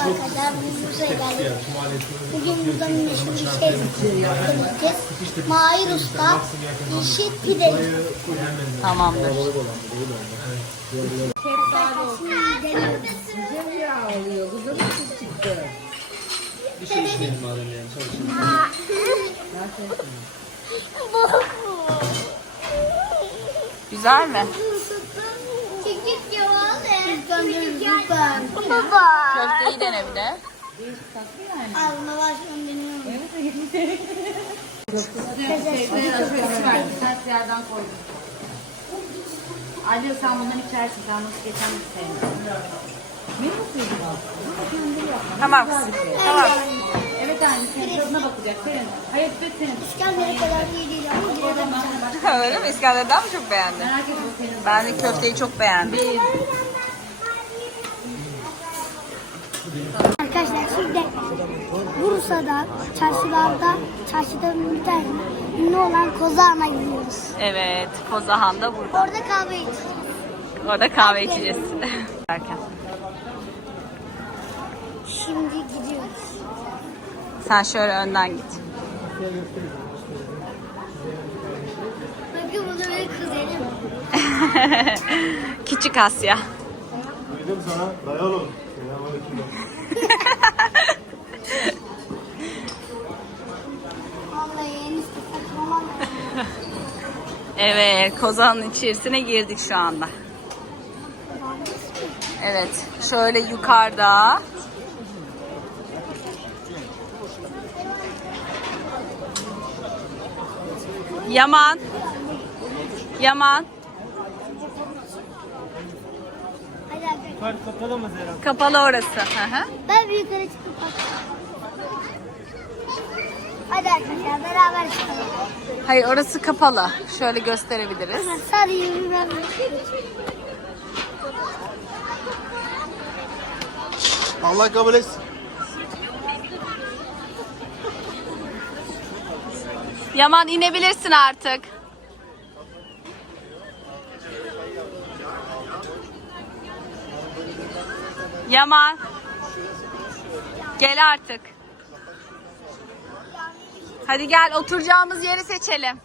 arkadaşlar. Biz Bursa'ya geldik. Bugün buradan meşhur bir şey deneyeceğiz. Mahir Usta, yeşil pide. Tamamdır. Güzel mi? Çekik yalan Lütfen. Baba. Köfteyi dene bir de. Alma var şu an deniyorum. Sen siyahdan koydun. Ali sen bundan içersin. Sen nasıl geçen bir. Tamam kızım. Tamam. Evet anne senin tadına bakacak. Senin. Hayır be senin. İskender'e kadar iyi değil ama. Öyle mi? İskender'den mi çok beğendin? Merak etme senin. Ben de köfteyi çok beğendim. Arkadaşlar şimdi Bursa'da çarşılarda çarşıda bir tane ünlü olan Kozağan'a gidiyoruz. Evet. Kozahan da burada. Orada kahve içeceğiz. Orada kahve içeceğiz. Derken. Şimdi gidiyoruz. Sen şöyle önden git. Bakın bunu böyle kuzenim. Küçük Asya. Dedim sana dayalı. Selamünaleyküm. Evet, Kozan'ın içerisine girdik şu anda. Evet, şöyle yukarıda. Yaman. Yaman. Kapalı mı Zeren? Kapalı orası. Hı hı. Ben bir yukarı çıkıp bak. Hadi arkadaşlar beraber çıkalım. Hayır, orası kapalı. Şöyle gösterebiliriz. Allah kabul etsin. Yaman inebilirsin artık. Yaman. Gel artık. Hadi gel oturacağımız yeri seçelim.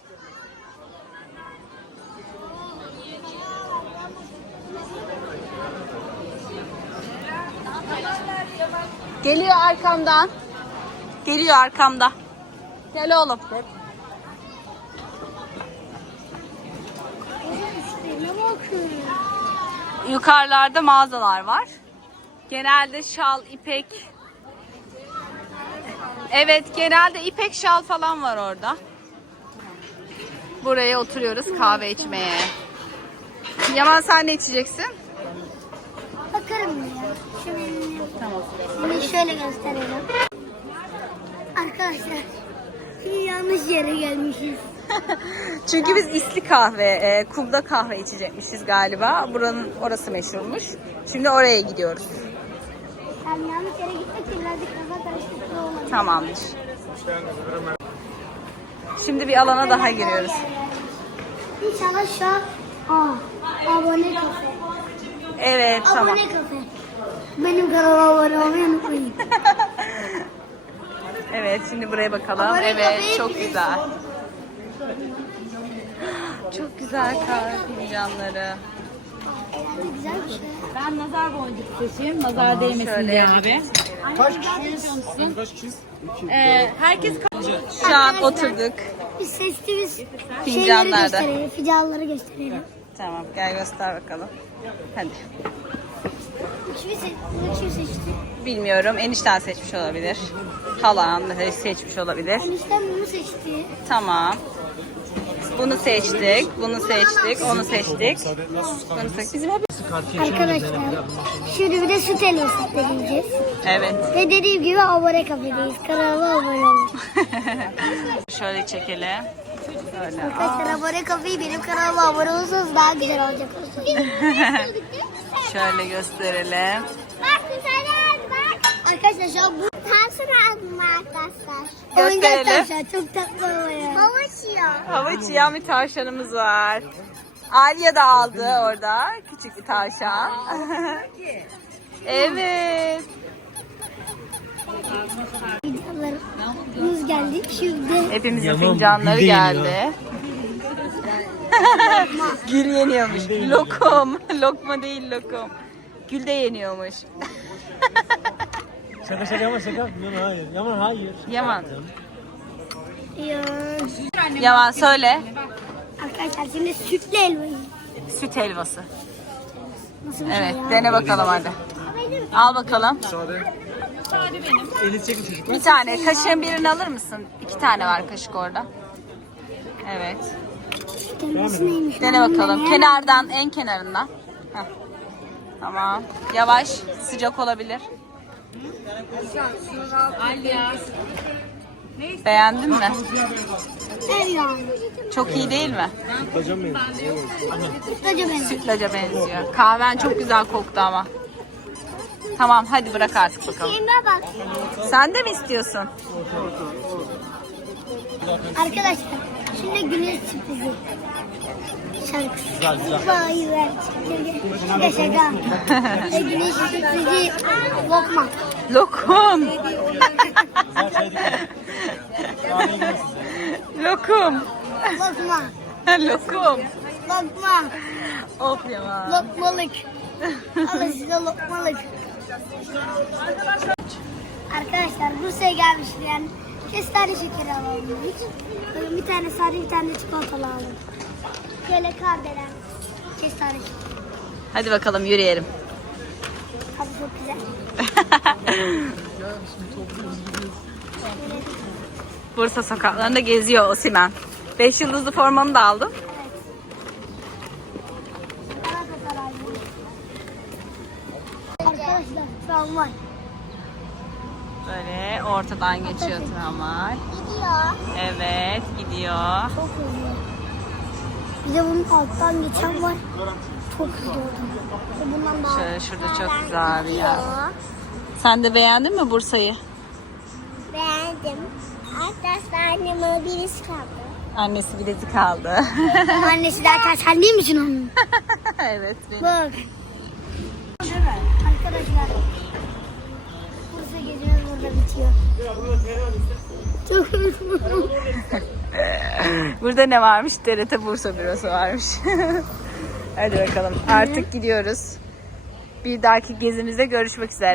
Geliyor arkamdan. Geliyor arkamda. Gel oğlum. Yukarılarda mağazalar var. Genelde şal, ipek. Evet, genelde ipek şal falan var orada. Buraya oturuyoruz kahve içmeye. Yaman sen ne içeceksin? Bakarım ya. Şöyle tamam. Şimdi şöyle gösterelim. Arkadaşlar yanlış yere gelmişiz. Çünkü biz isli kahve, e, kumda kahve içecekmişiz galiba. Buranın orası meşhurmuş. Şimdi oraya gidiyoruz. Yani yanlış yere gitmek için birazcık kafa olabilir. Tamamdır. Şimdi bir alana daha giriyoruz. İnşallah şu an Aa, abone kafe. Evet, tamam. Abone kafe. Benim kanalıma abone olmayı unutmayın. Evet şimdi buraya bakalım. Abone Evet çok güzel. Çok güzel kahve fincanları. Yani güzel bir şey. Ben nazar boncuk seçeyim. Nazar değmesin şöyle. diye abi. Kaç kişiyiz? Kaç kişiyiz? Ee, herkes Şu an oturduk. Biz seçtiğimiz şeyleri Fincanlarda. gösterelim. Fincanları gösterelim. Tamam gel göster bakalım. Hadi. Kimi, se bunu kim seçti? Bilmiyorum enişten seçmiş olabilir. Halan seçmiş olabilir. Enişten bunu seçti. Tamam. Bunu seçtik, bunu seçtik, onu seçtik. Bunu seçtik. Bizim hep... Arkadaşlar şimdi bir de süt helvası deneyeceğiz. Evet. Ve dediğim gibi abone kafedeyiz. Kanalıma abone olun. Şöyle çekelim. Böyle. Arkadaşlar abone kafeyi benim kanalıma abone olursanız daha güzel olacak. Şöyle gösterelim. Bak güzel bak. Arkadaşlar şu an bu tansını aldım arkadaşlar. Gösterelim. Oyuncak tavşan çok tatlı oluyor. Hava ya. Havuç yiyen bir tavşanımız var. Aliye de aldı orada. Küçük bir tavşan. evet. Fincanlarımız geldi. Şimdi Hepimizin Yaman, fincanları gül geldi. Gül yeniyormuş. Lokum. Lokma değil lokum. Gül de yeniyormuş. Şaka şaka ama şaka. Yaman hayır. Yaman hayır. Yaman. ya, Yaman söyle. arkadaşlar şimdi sütlü elma yiyeyim. Süt helvası. Nasıl bir Evet şey dene bakalım hadi. Al bakalım. Eli çekin çocuk. Bir tane. Kaşığın birini alır mısın? İki tane var kaşık orada. Evet. Neymiş? Dene bakalım. Kenardan, en kenarından. Heh. Tamam. Yavaş. Sıcak olabilir. Beğendin mi? Çok iyi değil mi? Sütlaca benim. Sütlaca benziyor. Kahven çok güzel koktu ama. Tamam hadi bırak artık bakalım. Bak. Sen de mi istiyorsun? Arkadaşlar şimdi güneş sürprizi. Şarkısı. Güzel güzel. Vay ver. Şaka şaka. Güneş sürprizi lokma. Lokum. Lokum. Lokma. Lokum. Lokma. Of ya. Lokmalık. Alın size lokmalık. Arkadaşlar Bursa'ya gelmişken kestane şekeri alalım dedik. Böyle Bir tane sarı bir tane çikolatalı alalım. Şöyle kardelen kestane şekeri. Hadi bakalım yürüyelim. Tadı çok güzel. Bursa sokaklarında geziyor Osimen. Beş yıldızlı formanı da aldım. Arkadaşlar tramvay. Böyle ortadan geçiyor tramvay. Gidiyor. Evet gidiyor. Çok hızlı. Bir de bunun alttan geçen var. Çok hızlı oldu. Ve Bundan daha Şöyle şurada çok güzel bir yer. Sen de beğendin mi Bursa'yı? Beğendim. Arkadaşlar anneme birisi kaldı. Annesi bilezik aldı. Annesi derken sen değil misin onun? evet. benim. Bak. Arkadaşlar. Bursa gezimiz burada bitiyor. Burada ne varmış? TRT Bursa bürosu varmış. Hadi bakalım. Artık gidiyoruz. Bir dahaki gezimizde görüşmek üzere.